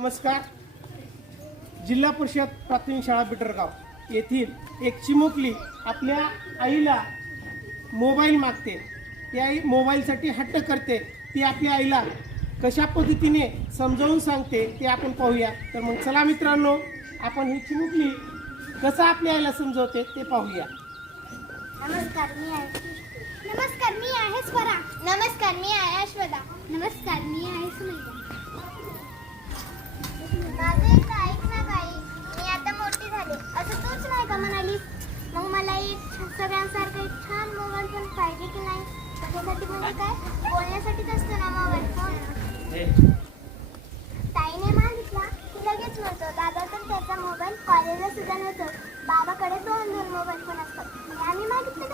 नमस्कार. जिल्हा परिषद प्राथमिक शाळा बिटरगाव येथील एक चिमुकली आपल्या आईला मोबाईल मागते. ती आई मोबाईलसाठी हट्ट करते. ती आपल्या आईला कशा पद्धतीने समजावून सांगते ते आपण पाहूया. तर मग चला मित्रांनो आपण ही चिमुकली कसं आपल्या आईला समजवते ते पाहूया. नमस्कार मी आहे नमस्कार मी आहे स्वरा. नमस्कार मी आहे अश्वदा. नमस्कार मी आहे सुनीता माझं एक ऐक ना गाई मी आता मोठी झाले असं तूच नाही का म्हणालीस मग मला एक मोबाईल पण पाहिजे की नाही? त्याच्यासाठी म्हणजे काय? बोलण्यासाठीच असतो ना मोबाईल फोन ताईने मागितला की लगेच म्हणतो दादा तर त्याचा मोबाईल कॉलेजला सुद्धा नव्हतं. बाबाकडे दोन दोन मोबाईल फोन असतात. आणि आम्ही मागितलं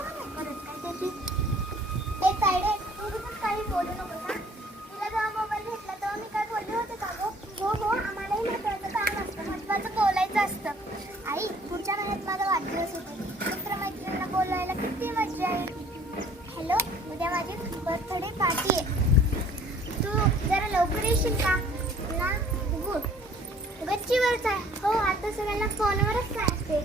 जरा का? ना गुड गच्चीवरच आहे. हो आता सगळ्यांना फोनवरच काय असते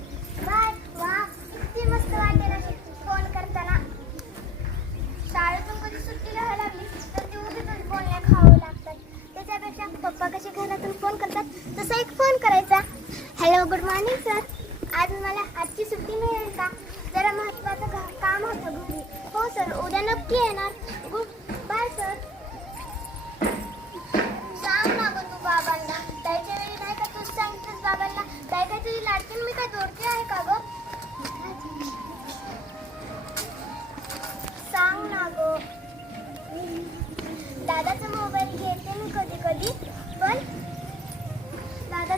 बाय वा किती मस्त वाटेल अशी फोन करताना. शाळेतून कधी सुट्टी घ्यावी लागली तर ती उगीच बोलण्या खावं लागतात. त्याच्यापेक्षा पप्पा कसे घरातून फोन करतात तसा एक फोन करायचा. हॅलो गुड मॉर्निंग सर आज मला आजची सुट्टी मिळेल का? जरा महत्त्वाचं काम होतं घरी. हो सर उद्या नक्की येणार. गुड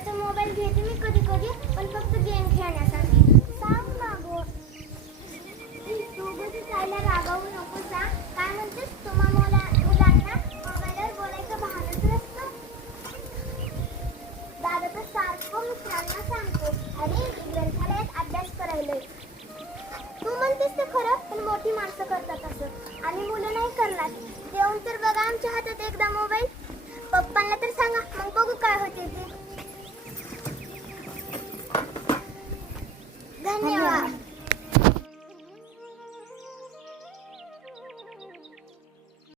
दादाचा मोबाईल घेते मी कधी कधी पण फक्त गेम खेळण्यासाठी. सांग ना गं. तू कधी चायला रागावू नको सांग. काय म्हणतेस? तुम्हा मुला मुलांना मोबाईलवर बोलायचं भानच नसतं. दादा तर सारखं मित्रांना सांगतो. अरे ग्रंथालयात अभ्यास करायलोय. तू म्हणतेस ते खरं पण मोठी माणसं करतात असं. आणि मुलं नाही करणार. देऊन तर बघा आमच्या हातात एकदा मोबाईल.